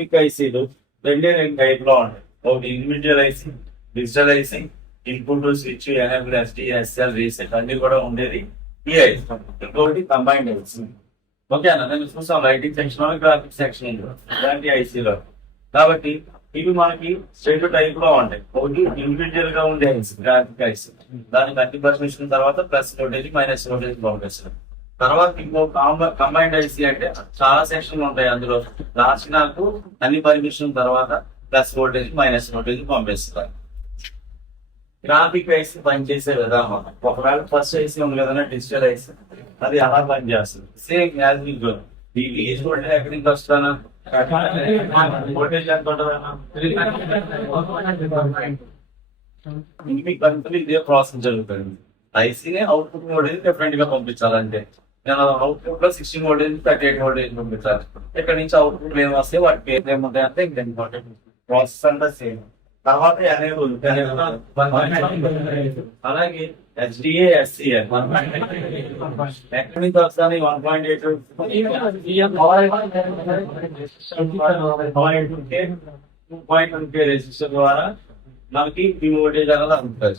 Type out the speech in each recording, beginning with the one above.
Graphic ఐసీలు రెండు type లో ఉంటాయి. ఒకటి individual IC, digital IC, input switch, enable SD, SL, reset అన్ని కూడా ఉండేది ఈ ఐసీ. ఇంకొకటి కంబైన్డ్ ఐసీ. ఓకే అన్న, నేను చూస్తాం లైటింగ్ సెక్షన్, గ్రాఫిక్ సెక్షన్ ఇలాంటి ఐసీలో. కాబట్టి ఇవి మనకి రెండు టైప్ లో ఉంటాయి. ఒకటి ఇండివిజువల్ గా ఉండే ఐసీ, గ్రాఫిక్ ఐసీ, దానికి 30% తర్వాత ప్లస్ వోల్టేజ్ మైనస్ వోల్టేజ్ పంపిస్తారు. తర్వాత ఇంకో కంబైన్డ్ ఐసీ అంటే చాలా సెక్షన్లు ఉంటాయి. అందులో లాస్ట్ నాకు అన్ని పర్మిషన్ తర్వాత ప్లస్ వోల్టేజ్ మైనస్ వోల్టేజ్ పంపిస్తారు. గ్రాఫిక్ ఐసీ పనిచేసే విధానం, ఒకవేళ ఫస్ట్ ఐసీ ఉంది కదా డిజిటల్ ఐసీ, అది అలా పనిచేస్తుంది. Same as usual. ఈ వోల్టేజ్ ఎక్కడి నుంచి వస్తానా, వోల్టేజ్ ఎంత ఉంటుందన్నా, మీకు కంపెనీ ఇదే ప్రాసెస్ జరుగుతుంది. ఐసీనే అవుట్పుట్ వోల్టేజ్ డిఫరెంట్ గా పంపించాలంటే నేను అవుట్పుట్ లో 16 వోల్టేజ్ 38 వోల్టేజ్ పంపించాలి. ఇక్కడ నుంచి అవుట్పుట్ ఏం వస్తే వాటి పేరు ఏముంటాయి అంటే ఇంకా ఇంపార్టెంట్ ప్రాసెస్ అంతా సేమ్. తర్వాత ఎనేబుల్, అలాగే హెచ్డిఏ, ఎస్సీఏ ఎక్కడి నుంచి వస్తాను 1.8 2.1K రెసిస్టర్ ద్వారా మనకి ఈ వోల్టేజ్ అనేది అందుతుంది.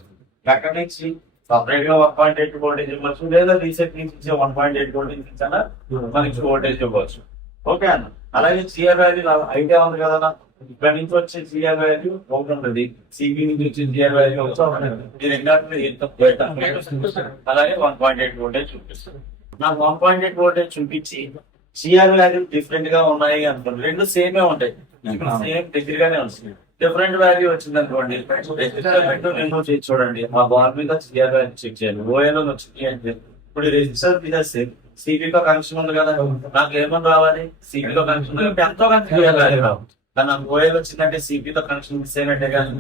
అక్కడి నుంచి సపరేట్ గా 1.8 వోల్టేజ్ ఇవ్వచ్చు, లేదా రీసెట్ నుంచి 1.8 వోల్టేజ్ ఇచ్చానా మనకి వోల్టేజ్ ఇవ్వచ్చు. ఓకే అన్న. అలాగే సిఆర్ వాల్యూ ఐడియా ఉంది కదా, ఇక్కడ నుంచి వచ్చే సిఆర్ వాల్యూ ఒకటి ఉంటుంది, సిబి నుంచి వచ్చే సిఆర్ వాల్యూ అలాగే 1.8 వోల్టేజ్ చూపిస్తుంది. నాకు 1.8 వోల్టేజ్ చూపించి సిఆర్ వాల్యూ డిఫరెంట్ గా ఉన్నాయి అనుకోండి, రెండు సేమే ఉంటాయి, సేమ్ దగ్గరగానే వస్తుంది. డిఫరెంట్ వాల్యూ వచ్చింది అనుకోండి, రిమూవ్ చేసి చూడండి. ఆ బాల్ మీద సిఆర్ వాల్యూ చెక్ చేయాలి, ఓఏలో వచ్చింది అంటే ఇప్పుడు రెజిస్టర్ మీద సిబితో కనెక్షన్ ఉంది కదా, నాకు ఏమని రావాలి, సిబితో కనెక్షన్ ఎంతో కనెక్షన్ రావాలి. కానీ నాకు ఓఏలో వచ్చిందంటే సిబితో కనెక్షన్ మిస్ అయినట్టే కానీ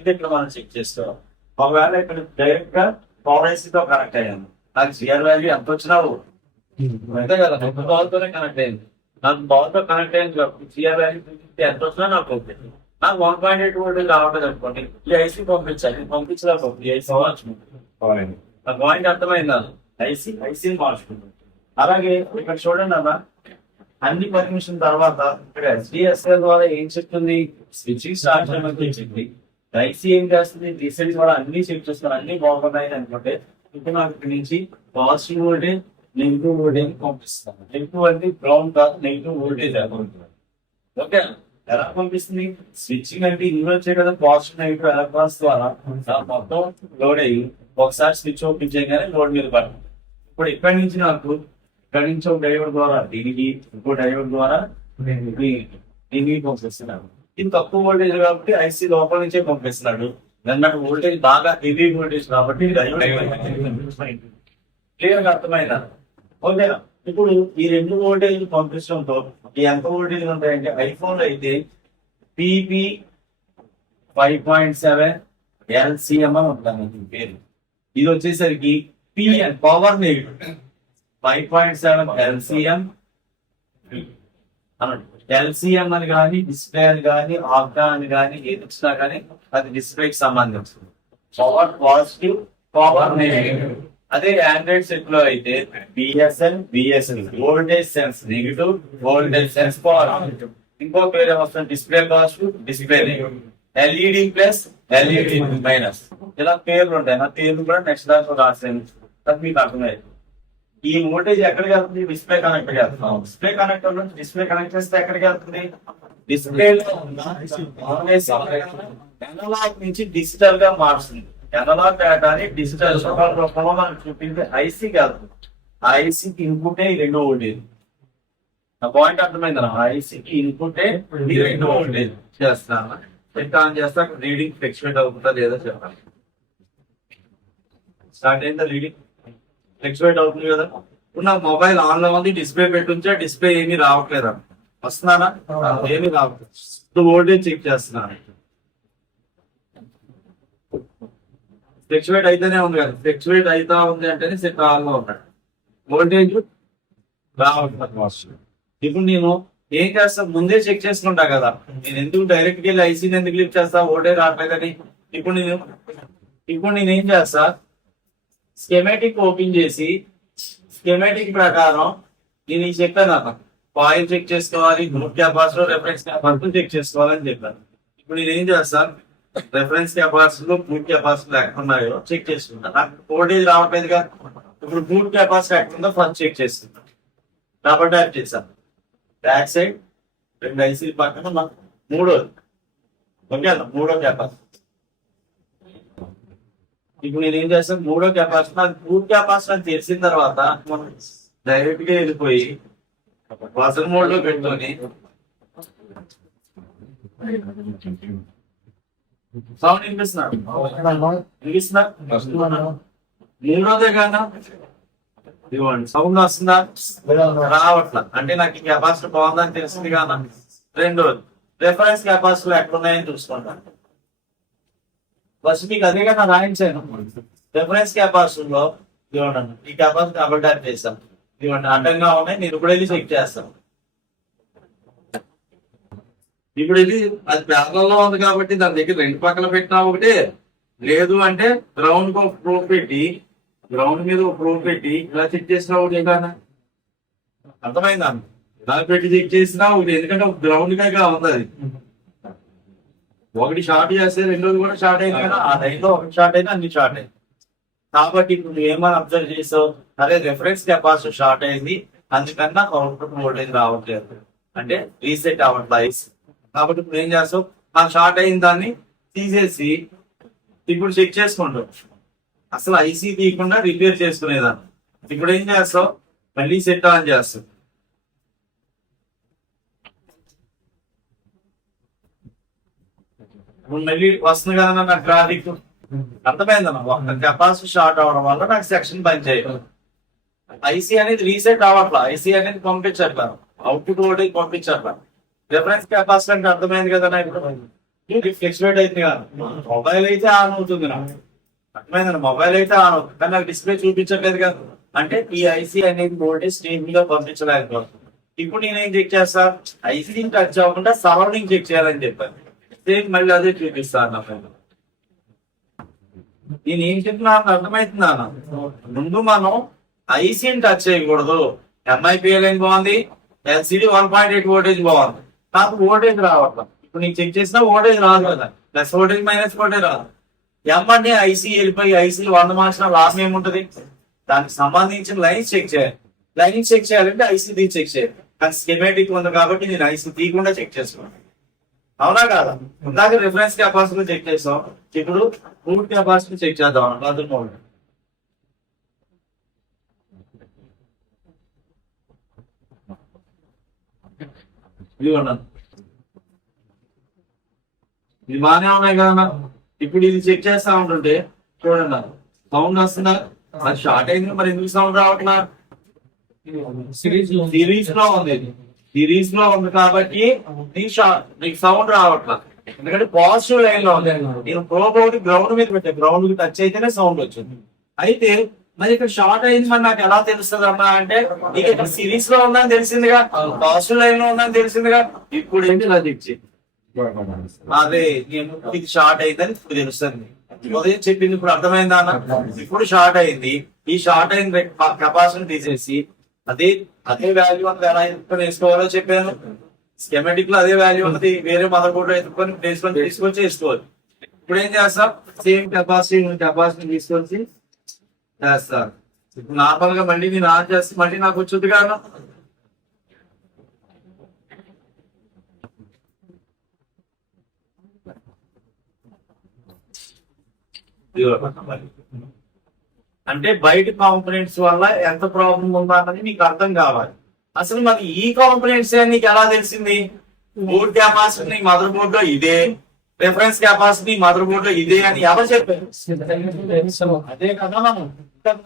ఇది ఇక్కడ మనం చెక్ చేస్తాం. ఒకవేళ ఇక్కడ డైరెక్ట్ గా పవర్ ఐసీతో కనెక్ట్ అయ్యాను, నాకు సిఆర్ వాల్యూ ఎంత వచ్చినా అంతే కదా, పవర్ తోనే కనెక్ట్ అయింది. నాకు పవర్ తో కనెక్ట్ అయింది సిఆర్ వాల్యూ ఎంత వచ్చినా నాకు ఓకే. నాకు 1.8 వోల్టేజ్ రావట్లేదు అనుకోండి, ఈ ఐసీ పంపించాలి, పంపించలేకపోతే ఈ ఐసీ మార్చుకుంటాను. ఆ పాయింట్ అర్థమైందా, ఐసీని మార్చుకుంటాను. అలాగే ఇక్కడ చూడండి అన్న, అన్ని పర్మిషన్ తర్వాత ఇక్కడ ఎస్డిఎస్ఎల్ ద్వారా ఏం చెప్తుంది, స్విచ్చింగ్ స్టార్ట్ చేయమని చెప్పింది. ఐసీ ఏం చేస్తుంది, రీసెంట్ కూడా అన్ని చెక్ చేస్తున్నారు, అన్ని బాగున్నాయి అనుకుంటే ఇప్పుడు నాకు ఇక్కడ నుంచి పాజిటివ్ వోల్టేజ్ నెగిటివ్ వోల్టేజ్ పంపిస్తాను. నెగిటివ్ అంటే గ్రౌండ్ కాదు, నెగిటివ్ వోల్టేజ్ అనుకుంటున్నాను. ఓకే, ఎలా పంపిస్తుంది, స్విచ్చింగ్ అంటే ఇందులో వచ్చే కదా పాజిటివ్ నెగిటివ్ ఎలక్ట్రాన్స్ ద్వారా మొత్తం లోడ్ అయ్యి ఒకసారి స్విచ్ ఓపెన్ చేయగానే లోడ్ మీద పడుతుంది. ఇప్పుడు ఇక్కడ నుంచి నాకు ఇక్కడ నుంచి ఒక డయోడ్ ద్వారా దీనికి, ఇంకో డయోడ్ ద్వారా దీనికి పంపిస్తున్నాడు. ఇది తక్కువ వోల్టేజ్ కాబట్టి ఐసీ లోపల నుంచే పంపిస్తున్నాడు. దాని వోల్టేజ్ బాగా హెవీ వోల్టేజ్ కాబట్టి క్లియర్ గా అర్థమైందా. ఓకేనా, ఇప్పుడు ఈ రెండు వోల్టేజ్ పంపించడంతో ఎంత వోల్టేజ్ ఉంటాయంటే ఐఫోన్ లో అయితే పిపి 5.7 LCM అని ఉంటాను పేరు. ఇది వచ్చేసరికి PN power negative 5.7 LCM LCM అని కానీ డిస్ప్లే అని కానీ ఆప్టా అని కానీ ఏది వచ్చినా కానీ అది డిస్ప్లేకి సంబంధించింది. Power positive, power negative. అదే ఆండ్రాయిడ్ సెట్ లో అయితే BSN voltage sense negative, voltage sense positive. ఇంకో పేరు వస్తుంది display positive, display negative, LED plus, LED minus. ఇలా పేర్లు ఉంటాయి. ఆ పేర్లు కూడా నెక్స్ట్ దాంట్లో రాసాను, అది మీకు అర్థమైంది. ఈ వోల్టేజ్ ఎక్కడికి వెళ్తుంది, డిస్ప్లే కనెక్ట్ వెళ్తున్నాం. డిస్ప్లే కనెక్టర్ నుంచి డిస్ప్లే కనెక్ట్ చేస్తే ఎక్కడికి వెళ్తుంది, డిస్ప్లేలో ఎనలాగ్ నుంచి డిజిటల్ గా మారుస్తుంది. ఎనలాగ్ డేటాని డిజిటల్ రూపంలో మనకు చూపించే ఐసీకి వెళ్తుంది. ఆ ఐసీకి ఇన్పుటే ఈ రెండు వోల్టేజ్. నా పాయింట్ అర్థమైందా, ఐసీకి ఇన్పుటే ఈ రెండు వోల్టేజ్ చేస్తాను. సెట్ ఆన్ చేస్తా, రీడింగ్ ఫ్లక్చువేట్ అవుతుందా లేదా చెప్పాలి. స్టార్ట్ అయిందా రీడింగ్, ఫ్లక్చువేట్ అవుతుంది కదా. ఇప్పుడు నా మొబైల్ ఆన్ లో ఉంది, డిస్ప్లే పెట్టుంచా, డిస్ప్లే ఏమీ రావట్లేదా, వస్తున్నానా, ఏమీ రావట్లేదు. ఇప్పుడు వోల్టేజ్ చెక్ చేస్తున్నాను, ఫ్లక్చువేట్ అయితేనే ఉంది కదా. ఫ్లక్చువేట్ అవుతా ఉంది అంటేనే సెట్ ఆన్ లో ఉన్నాడు, వోల్టేజ్ రావట్లేదు. ఇప్పుడు నేను ఏం చేస్తా, ముందే చెక్ చేసుకుంటా కదా. నేను ఎందుకు డైరెక్ట్ వెళ్ళి ఐసీని ఎందుకు క్లిక్ చేస్తా, వోల్టేజ్ రావట్లేదని. ఇప్పుడు నేను ఏం చేస్తా, స్కెమాటిక్ ఓపెన్ చేసి స్కెమాటిక్ ప్రకారం నేను చెప్పాను అన్న, కాయిల్ చెక్ చేసుకోవాలి, group capacitor, reference capacitor check చేసుకోవాలని చెప్పాను. ఇప్పుడు నేను ఏం చేస్తాను, రెఫరెన్స్ కెపాసిటర్ గ్రూప్ కెపాసిటర్ ఎక్కడ ఉన్నాయో చెక్ చేసుకుంటాను. నాకు వోల్టేజ్ రావట్లేదుగా, ఇప్పుడు గ్రూప్ కెపాసిటర్ ఎక్కడ ఉందో ఫస్ట్ చెక్ చేస్తున్నాను. డబల్ ట్యాప్ చేశాను, బ్యాక్ సైడ్ 2 ఐసీ పక్కన నాకు మూడో కెపాసిటర్. ఇప్పుడు నేను ఏం చేస్తాను, మూడో కెపాసిటర్ గ్రూప్ కెపాసిటర్ తెలిసిన తర్వాత మనం డైరెక్ట్ గా వెళ్ళిపోయి బజర్ మోడ్ లో పెట్టుకొని సౌండ్ వినిపిస్తున్నా మూడోదే కాదా ఇవ్వండి, సౌండ్ వస్తుందా రావట్లా అంటే నాకు ఈ కెపాసిటర్ బాగుందని తెలిసింది కాదా. రెండోది రెఫరెన్స్ కెపాసిటర్ ఎక్కడ ఉన్నాయని చూసుకుంటాను. ఫస్ట్ మీకు అదే కదా రాయించాను, రెఫరెన్స్ కెపాసిటర్ లో ఇవ్వండి ఈ కెపాసిటర్ డబుల్ ట్యాప్ చేస్తాను, ఇవ్వండి అడ్డంగా ఉన్నాయి, నేను ఇప్పుడు వెళ్ళి చెక్ చేస్తాను. ఇప్పుడు ఇది అది ప్యారలల్ లో ఉంది కాబట్టి దాని దగ్గర 2 పక్కన పెట్టినా ఒకటే, లేదు అంటే గ్రౌండ్ కు ప్రూఫ్ పెట్టి గ్రౌండ్ మీద ఒక ప్రూఫ్ పెట్టి ఇలా చెక్ చేసినా ఒకటి కదా. అర్థమైందా, ఇలా పెట్టి చెక్ చేసినా ఒకటి, ఎందుకంటే ఒక గ్రౌండ్ గా ఉంది అది. ఒకటి షార్ట్ చేస్తే రెండోది కూడా షార్ట్ అయింది కదా, ఆ లైన్ లో ఒకటి షార్ట్ అయితే అన్ని షార్ట్ అయింది. కాబట్టి ఇప్పుడు నువ్వు ఏమని అబ్జర్వ్ చేసావు, అదే రెఫరెన్స్ కెపాసిటర్ షార్ట్ అయింది, అందుకన్నా అవుట్పుట్ వోల్టేజ్ రావట్లేదు అంటే రీసెట్ అవ్వట్లేదు. కాబట్టి ఇప్పుడు ఏం చేస్తావు, ఆ షార్ట్ అయిన దాన్ని తీసేసి ఇప్పుడు చెక్ చేసుకుంటావు, అసలు ఐసీ తీయకుండా రిపేర్ చేసుకునేదాన్ని. ఇప్పుడు ఏం చేస్తావు, మళ్ళీ సెట్ ఆన్ చేస్తావు. ఇప్పుడు మళ్ళీ వస్తుంది కదా నాకు ట్రాఫిక్, అర్థమైందన్న. ఒక కెపాసిటీ షార్ట్ అవడం వల్ల నాకు సెక్షన్ పని చేయదు. ఐసీ అనేది రీసెట్ అవ్వట్లా, ఐసీ అనేది పంపించట్లా, అవుట్పుట్ వోల్టేజ్ పంపించట్లా. రిఫరెన్స్ కెపాసిటీ అంటే అర్థమైంది కదా, ఇప్పుడు ఫ్లెక్చువేట్ అవుతుంది కదా. మొబైల్ అయితే ఆన్ అవుతుంది నాకు, అర్థమైందన్న. మొబైల్ అయితే ఆన్ అవుతుంది కానీ నాకు డిస్ప్లే చూపించట్లేదు కదా, అంటే ఈ ఐసీ అనేది వోల్టేజ్ స్టేబుల్ గా పంపించలేకపోతుంది. ఇప్పుడు నేనేం చెక్ చేస్తా, ఐసీ టచ్ అవ్వకుండా సరౌండింగ్ చెక్ చేయాలని చెప్పాను. సేమ్ మళ్ళీ అదే చూపిస్తాను నా ఫ్రెండ్. నేను ఏం చెప్తున్నాను అర్థమవుతుందా, ముందు మనం ఐసీని టచ్ చేయకూడదు. ఎంఐపిఎల్ఎన్ బాగుంది, ఎల్సిడి 1.8 వోల్టేజ్ బాగుంది, నాకు వోల్టేజ్ రావట్లేదు. ఇప్పుడు నీకు చెక్ చేసినా వోల్టేజ్ రాదు కదా, ప్లస్ వోల్టేజ్ మైనస్ వోల్టేజ్ రాదు. అంటే ఐసీ వెళ్ళిపోయి ఐసీ 100 మార్చిన లాభం ఏముంటది, దానికి సంబంధించిన లైన్స్ చెక్ చేయాలి. లైన్స్ చెక్ చేయాలంటే ఐసీ తీ చెక్ చేయాలి, కానీ స్కెమాటిక్ ఉంది కాబట్టి నేను ఐసీ తీయకుండా చెక్ చేసుకున్నాను. అవునా కాదా, ఇందాక రిఫరెన్స్ కెపాసిటీ చెక్ చేస్తాం, ఇప్పుడు రూట్ కెపాసిటీ చెక్ చేద్దాం. బజర్ మోడ్ ఇది బాగానే ఉన్నాయి కదా. ఇప్పుడు ఇది చెక్ చేస్తా ఉంటుంటే చూడండి సౌండ్ వస్తుందా, అది షార్ట్ అయింది, మరి ఎందుకు సౌండ్ రావట్లా, సిరీస్ లో ఉంది, సిరీస్ లో ఉంది కాబట్టి నీకు సౌండ్ రావట్లా, ఎందుకంటే పాజిటివ్ లైన్ లో ఉంది. నేను ప్రోబ్ ఒకటి గ్రౌండ్ మీద పెట్టా, గ్రౌండ్ కి టచ్ అయితేనే సౌండ్ వచ్చింది. అయితే మరి ఇక్కడ షార్ట్ అయింది, మరి నాకు ఎలా తెలుస్తుంది అన్నా అంటే, నీకు ఇక్కడ సిరీస్ లో ఉందని తెలిసిందిగా, పాజిటివ్ లైన్ లో ఉందని తెలిసిందిగా. ఇప్పుడు ఏంటి ఇలా తెచ్చి అదే ఇది షార్ట్ అయిందని ఇప్పుడు తెలుస్తుంది. ఉదయం చెప్పింది ఇప్పుడు అర్థమైందా అన్న, ఇప్పుడు షార్ట్ అయింది. ఈ షార్ట్ అయిన కెపాసిటీ తీసేసి అదే వాల్యూ అంతా ఎలా ఎత్తుకొని వేసుకోవాలో చెప్పాను. స్కెమెటిక్ లో అదే వాల్యూ ఉన్నది, వేరే మదర్ బోర్డు ఎత్తుకొని తీసుకొచ్చి వేసుకోవాలి. ఇప్పుడు ఏం చేస్తాం, సేమ్ కెపాసిటీ తీసుకొచ్చి చేస్తారు. ఇప్పుడు నార్మల్ గా మళ్ళీ నేను ఆన్ చేస్తే మళ్ళీ నాకు వచ్చుద్ది కాను. అంటే బయట కాంపోనెంట్స్ వల్ల ఎంత ప్రాబ్లం ఉందా అన్నది నీకు అర్థం కావాలి. అసలు మనకి ఈ కాంపోనెంట్స్ నీకు ఎలా తెలిసింది, బోర్డ్ కెపాసిటీ మదర్ బోర్డ్ లో ఇదే, రిఫరెన్స్ కెపాసిటీ మదర్ బోర్డ్ లో ఇదే అని ఎవరు చెప్పారు, అదే కదా. మనం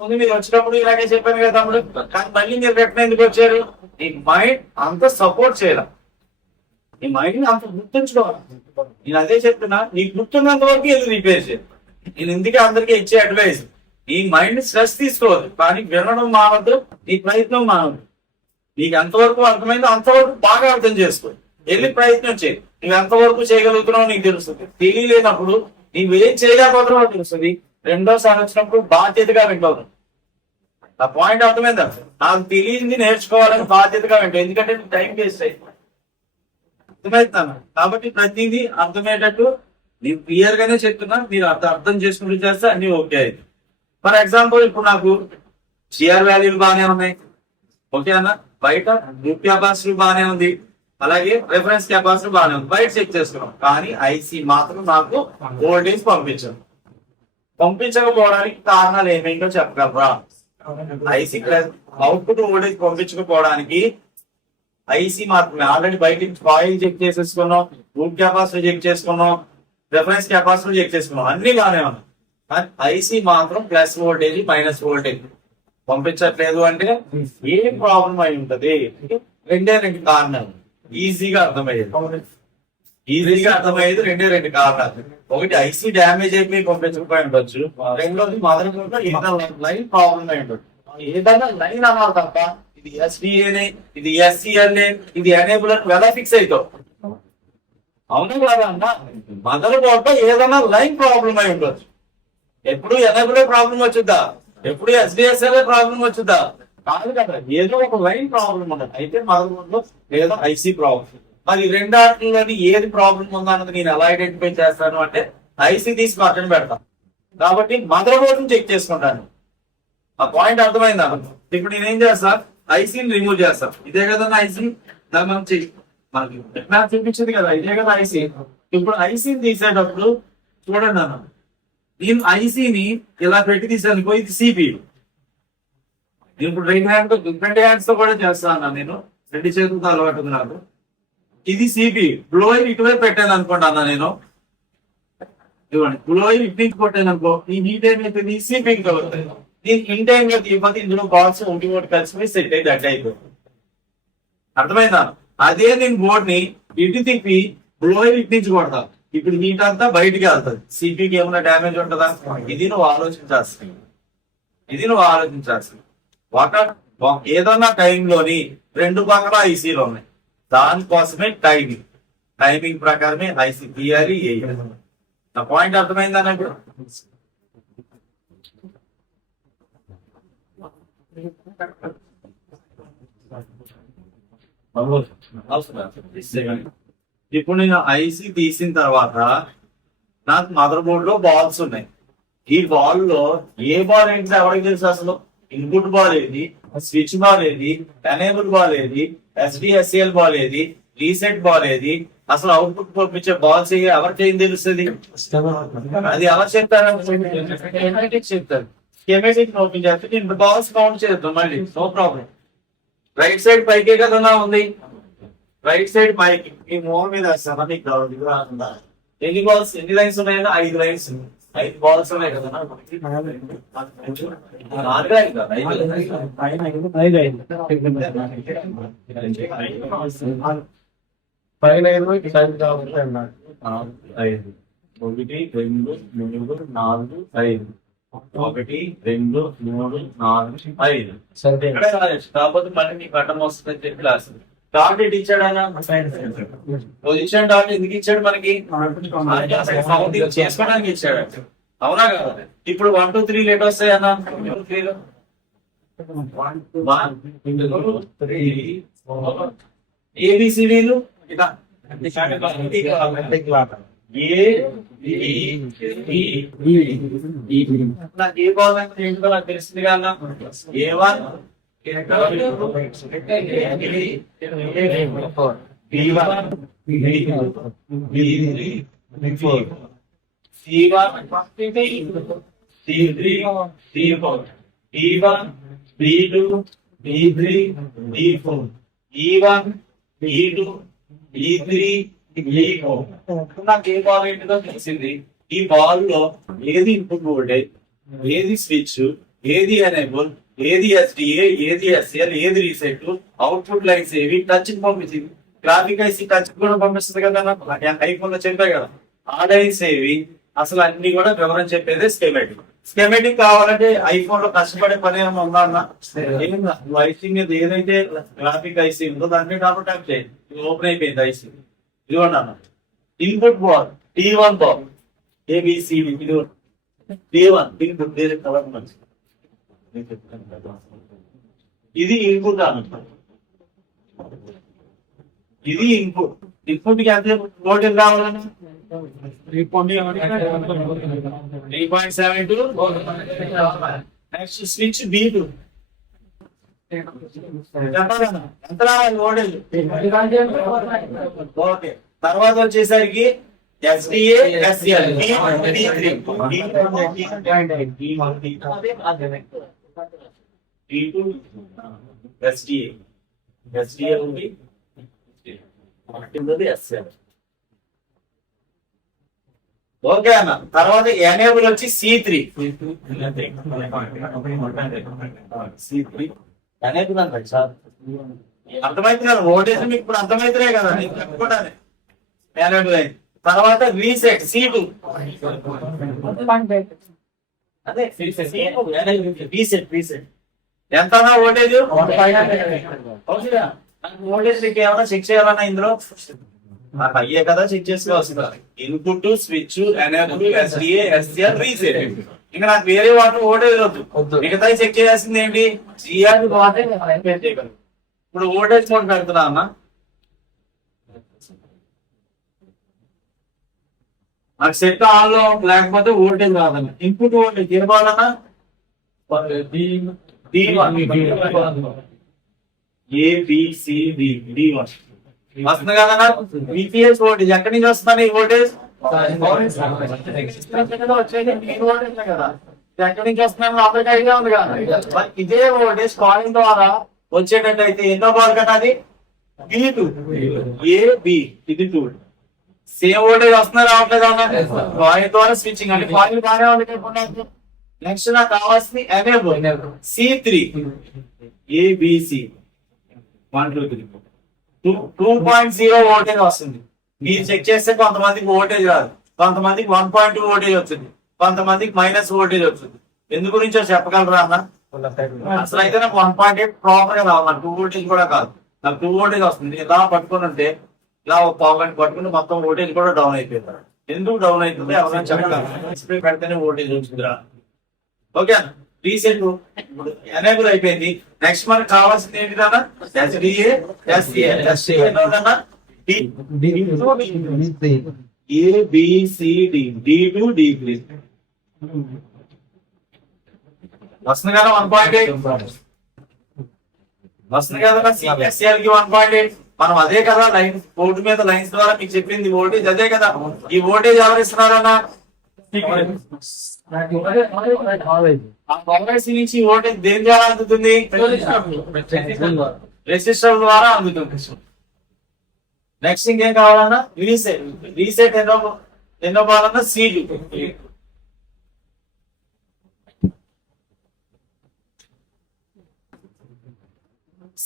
ముందు మీరు వచ్చినప్పుడు ఇలాగే చెప్పాను కదా తమ్ముడు, కానీ మళ్ళీ మీరు రిటర్న్ ఎందుకు వచ్చారు, నీ మైండ్ అంత సపోర్ట్ చేయాలి, నీ మైండ్ అంత గుర్తుంచుకోవాలి. నేను అదే చెప్తున్నా, నీకు గుర్తున్నంత వరకు ఇది రిపేర్ చేయాలి. నేను ఇందుకే అందరికీ ఇచ్చే అడ్వైస్, నీ మైండ్ స్ట్రెస్ తీసుకోవద్దు, కానీ వినడం మానద్దు, నీ ప్రయత్నం మానద్దు. నీకు ఎంతవరకు అర్థమైందో అంతవరకు బాగా అర్థం చేసుకో, వెళ్ళి ప్రయత్నం చేయి. నువ్వు ఎంతవరకు చేయగలుగుతున్నావు నీకు తెలుస్తుంది. తెలియలేనప్పుడు నువ్వేం చేయలేకపోతున్నావు తెలుస్తుంది. రెండోసారి వచ్చినప్పుడు బాధ్యతగా వింటావు. ఆ పాయింట్ అర్థమైందా? నాకు తెలియంది నేర్చుకోవాలని బాధ్యతగా ఉంటుంది, ఎందుకంటే టైం వేస్ట్ అయింది. అర్థమవుతాను కాబట్టి ప్రతిదీ అర్థమయ్యేటట్టు నేను క్లియర్ గానే చెప్తున్నా, మీరు అర్థం చేసుకుంటూ చేస్తే అన్ని ఓకే అయింది. ఫర్ ఎగ్జాంపుల్ ఇప్పుడు నాకు షియర్ వాల్యూలు బాగానే ఉన్నాయి, ఓకే అన్న. బయట గ్రూప్ కెపాసిటీ బాగానే ఉంది, అలాగే రిఫరెన్స్ కెపాసిటీ బాగానే ఉంది, బయట చెక్ చేసుకున్నాం. కానీ ఐసీ మాత్రం నాకు వోల్టేజ్ పంపించకపోవడానికి కారణాలు ఏమేంటో చెప్పగలరా? ఐసీ అవుట్పుట్ వోల్టేజ్ పంపించకపోవడానికి ఐసీ మాత్రమే. ఆల్రెడీ బయట కాయిల్ చెక్ చేసేసుకున్నాం, గ్రూప్ కెపాసిటీ చెక్ చేసుకున్నాం, రిఫరెన్స్ కెపాసిటీ చెక్ చేసుకున్నాం, అన్ని బాగానే ఉన్నాయి. కానీ ఐసీ మాత్రం ప్లస్ వోల్టేజ్ మైనస్ వోల్టేజ్ పంపించట్లేదు అంటే ఏం ప్రాబ్లం అయి ఉంటది? రెండు కారణాలు ఈజీగా అర్థమయ్యేది. రెండు కారణాలు. ఒకటి ఐసీ డ్యామేజ్ అయిపోయి పంపించకపోయి ఉండొచ్చు, రెండోది మదర్ లైన్ ప్రాబ్లం అయి ఉండొచ్చు. ఏదైనా లైన్ అవ్వాలి తప్ప ఇది ఎస్డిఏనే, ఇది ఎస్సీఎల్ఏ, ఇది ఎనేబుల్ ఎలా ఫిక్స్ అవుతావు? అవును కదా అన్న, మదర్ బోర్డ్ ఏదైనా లైన్ ప్రాబ్లం అయి ఉండొచ్చు. ఎప్పుడు ఎనేబుల్ ప్రాబ్లం వచ్చుద్దా? ఎప్పుడు ఎస్డిఎస్ఎల్ ప్రాబ్లం వచ్చుద్దా? కాదు కదా, ఏదో ఒక లైన్ ప్రాబ్లం ఉండదు. అయితే మదర్ బోర్డ్ లో ఏదో ఐసీ ప్రాబ్లం. మరి రెండు ఆటల్లోని ఏది ప్రాబ్లం ఉందన్నది నేను ఎలా ఐడెంటిఫై చేస్తాను అంటే ఐసీ తీసి పక్కన పెడతాను. కాబట్టి మదర్ బోర్డ్ చెక్ చేసుకుంటాను. ఆ పాయింట్ అర్థమైందా? ఇప్పుడు నేనేం చేస్తా, ఐసీని రిమూవ్ చేస్తాను. ఇదే కదా ఐసీ, దాని నుంచి మనకి చూపించింది కదా, ఇదే కదా ఐసీ. ఇప్పుడు ఐసీని తీసేటప్పుడు చూడండి అన్న, నేను ఐసీని ఇలా పెట్టి తీసాను, ఇది సిపియు. నేను ఇప్పుడు రెండు హ్యాండ్స్ తో కూడా చేస్తాను, నేను రెండు చేతులతో అలవాటు ఉంది నాకు. ఇది సిపియు. బ్లోయర్ ఇటువైపు పెట్టాను అనుకోండి అన్న, నేను ఇవ్వండి, బ్లోయర్ ఇటు నుంచి కొట్టాను అనుకో, ఈ హీట్ ఏమైతుంది సిపికి అవుతుంది. దీనికి ఇన్ టైం గా తీయకపోతే ఇందులో బాల్స్ ఒకటి కలిసి సెట్ అయితే అడ్డ అయిపోతుంది. అర్థమైందా? అదే నేను బోర్డ్ ని ఇటు తిప్పి బ్లోయర్ ఇటు నుంచి కొడతా, ఇప్పుడు హీట్ అంతా బయటికి వెళ్తుంది. సిపికి ఏమైనా డ్యామేజ్ ఉంటుందా? ఇది నువ్వు ఆలోచించాల్సింది. ఏదన్నా టైంలోని రెండు పక్కల ఐసీలు ఉన్నాయి, దానికోసమే టైమింగ్ ప్రకారమే ఐసీ తీయాలి. నా పాయింట్ అర్థమైందా నాకు? ఇప్పుడు నేను ఐసీ తీసిన తర్వాత నాకు మదర్ బోర్డ్ లో బాల్స్ ఉన్నాయి. ఈ బాల్ లో ఏ బాల్ ఏంటి ఎవరికి తెలుసు? అసలు ఇన్పుట్ బాల్ ఏది, స్విచ్ బాల్ ఏది, ఎనేబుల్ బాల్ ఏది, ఎస్డిఎస్ఎల్ బాల్ ఏది, రీసెట్ బాల్ ఏది, అసలు అవుట్పుట్ పంపించే బాల్స్ ఎవరికి ఏం తెలుస్తుంది? అది ఎవరు చెప్తారు? చెప్తారు. స్కెమాటిక్ ఓపెన్ చేస్తే నేను బాల్స్ కౌంట్ చేద్దాం మళ్ళీ, నో ప్రాబ్లం. రైట్ సైడ్ పైకే కదా ఉంది, రైట్ సైడ్ పైకి ఈ మోర్ మీద వేస్తాను. ఎన్ని బాల్స్, ఎన్ని లైన్స్ ఉన్నాయన్నా? 5 లైన్స్, 5 బాల్స్ ఉన్నాయి కదా. పైన 1 2 3 4 5 1 2 3 4 5 సరే. కాకపోతే మళ్ళీ నీకు అడ్డం వస్తుంది క్లాస్. డాట్ ఇటు ఇచ్చాడనా? పొజిషన్ డాట్ ఎందుకు ఇచ్చాడు మనకి? చేసుకోవడానికి ఇచ్చాడు, అవునా కదా? ఇప్పుడు 1 2 3 లేట్ వస్తాయి అన్న. 1 2 3 4 ఏబిసిడీలు ఇలా నాకు ఏ బాల్ ఏంటో నాకు తెలిసింది కదా. A1 B1 B3 B4 C1 C3 C4 D1 D2 D3 D4 E1 E2 E3 E4. నాకు ఏ బాల్ ఏంటిదో తెలిసింది. ఈ బాల్ లో ఏది ఇన్పుట్ వోల్టేజ్, ఏది స్విచ్, ఏది ఎనేబుల్, ఏది ఎస్డిఏ, ఏది ఎస్ఎల్, ఏది రీసెట్, అవుట్పుట్ లైన్స్ ఏవి, టచ్ పంపించింది. గ్రాఫిక్ ఐసీ టచ్ కూడా పంపిస్తుంది కదా, ఐఫోన్ లో చెప్పా కదా. ఆ లైన్స్ ఏవి అసలు అన్ని కూడా వివరం చెప్పేది స్కెమాటిక్. స్కెమాటిక్ కావాలంటే ఐఫోన్ లో కష్టపడే పని ఏమైనా ఉందా అన్న? ఐసీ మీద ఏదైతే గ్రాఫిక్ ఐసీ ఉందో దాన్ని కాబట్టి టైప్ చేయండి, ఓపెన్ అయిపోయింది ఐసీ. ఇదిగోండి అన్న, input ball T1 ball A B C D, ఇది T1 ఇన్పుట్ కలర్ మంచి ఇది ఇన్పుట్ అన్నమాట. ఇది ఇన్పుట్. ఇన్పుట్ కి ఎంత వోల్టేజ్ కావాలన్నా 3.72. నెక్స్ట్ స్విచ్ B2 ఎంత రావాలి వోల్టేజ్? ఓకే. తర్వాత వచ్చేసరికి SDA SCL D3 SDA SDA ఉంది, SCL. ఓకే అన్న. తర్వాత ఎనేబుల్ వచ్చి C3 ఎనేబుల్ అంట సార్. అర్థమైతే కదా వోల్టేజ్ మీకు ఇప్పుడు అర్థమైతే కదా నీకు చెప్పుకోవడానికి ఎనేబుల్ అయింది. తర్వాత రీసెట్ C2 అదే రీసెట్ ఎంత వోల్టేజ్? ఓకేనా? వోల్టేజ్ నీకు ఏమైనా చెక్ చేయాలన్నా ఇందులో నాకు అయ్యే కదా చెక్ చేసుకోవాల్సింది. Input, switch, enable, SDA SCL reset. ఇంకా నాకు వేరే వాటర్ వోల్టేజ్ వద్దు. మిగతా చెక్ చేయాల్సింది ఏంటి? GR. ఇప్పుడు వోల్టేజ్ మోడ్ పెడుతున్నా అన్న. నాకు సెట్ ఆన్ లో లేకపోతే వోల్టేజ్ రాదన్న. ఇన్పుట్ వోల్టేజ్ ఇవ్వాలన్నా ABCD D1 వస్తుంది కదన్నా. VPS వోల్టేజ్ ఎక్కడి నుంచి వస్తుంది ఈ వోల్టేజ్? కదా ఎక్కడి నుంచి వస్తున్నాను అందరికి ఐడియా ఉంది కదా. ఇదే వోల్టేజ్ కాయిల్ ద్వారా వచ్చేటట్టయితే ఎన్నో బాల్ కదా అది? B2 AB ఇది 2. సేమ్ వోల్టేజ్ వస్తున్నా రావట్లేదు అన్న. కాయిల్ ద్వారా స్విచ్చింగ్ అంటే కాయిల్ బాగానే ఉంది. నెక్స్ట్ నాకు కావాల్సింది ఎనేబుల్ C3 ABC 1 2 3 2.0 వోల్టేజ్ వస్తుంది. మీరు చెక్ చేస్తే కొంతమందికి వోల్టేజ్ రాదు, కొంతమందికి 1.2 వోల్టేజ్ వచ్చింది, కొంతమందికి మైనస్ వోల్టేజ్ వచ్చింది. ఎందు గురించో చెప్పగలరా అన్న? అసలు అయితే నాకు 1.8 ప్రాపర్ గా రావాలి. నాకు 2 వోల్టేజ్ కూడా కాదు, నాకు 2 వోల్టేజ్ వస్తుంది. ఇలా పట్టుకుని ఉంటే ఇలా ఒక పావు గంట పట్టుకుని మొత్తం వోల్టేజ్ కూడా డౌన్ అయిపోయింది. ఎందుకు డౌన్ అవుతుంది ఎవరైనా చెప్పగలరు? పెడితేనే వోల్టేజ్ వచ్చిందిరా. ఓకే అన్న. రీసెట్ ఎనేబుల్ అయిపోయింది. నెక్స్ట్ మనకు కావాల్సింది ఏంటిదన్నా? SDA SCL ABCD D2 D3 వస్తుంది కదా. 1.8 వస్తుంది కదా. SCL కి 1.8. మనం అదే కదా లైన్ బోర్డు మీద లైన్స్ ద్వారా మీకు చెప్పింది వోల్టేజ్ అదే కదా. ఈ వోల్టేజ్ ఎవరు ఇస్తున్నారన్నా? నుంచి వోల్టేజ్ దేని ద్వారా అందుతుంది? రెసిస్టర్ ద్వారా అందుతుంది. నెక్స్ట్ ఇంకేం కావాలన్నా? రీసెట్ ఎన్నో కావాలన్నా?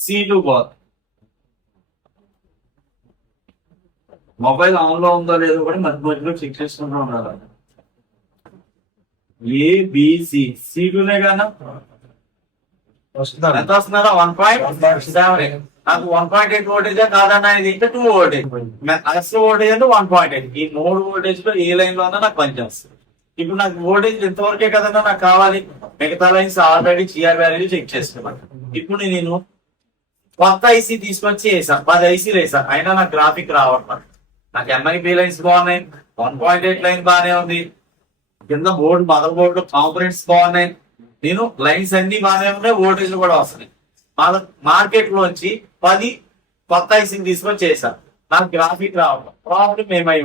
C2 ball. మొబైల్ ఆన్ లో ఉందో లేదో కూడా మధ్య మధ్యలో చెక్ చేసుకుంటూ ఉండాలి. ABC C2నే కదా ఎంత వస్తున్నారా? 1.7. నాకు 1.8 వోల్టేజ్ కాదన్నా. ఇది 2 వోల్టేజ్. అసలు వోల్టేజ్ అంటే 1.8. ఈ 3 వోల్టేజ్ లో ఏ లైన్ లో అన్నా నాకు పనిచేస్తుంది. ఇప్పుడు నాకు వోల్టేజ్ ఎంతవరకే కదన్నా నాకు కావాలి. మిగతా lines already GR value check చేస్తున్నాను. ఇప్పుడు నేను కొత్త ఐసీ తీసుకొచ్చి వేసాను, 10 ఐసీలు వేసాను. అయినా నాకు గ్రాఫిక్ రావట్లేదు. నాకు MIP లైన్స్ బాగున్నాయి, 1.8 లైన్ బాగానే ఉంది, కింద బోర్డు మదర్ బోర్డు కాంపోనెంట్స్ బాగున్నాయి, నేను లైన్స్ అన్ని బాగానే ఉన్నాయి, వోల్టేజ్ కూడా వస్తున్నాయి. మార్కెట్ లోంచి 10 కొత్త ఐసీని తీసుకొని చేశాను. నాకు గ్రాఫిక్ రావడం ప్రాబ్లం ఏమై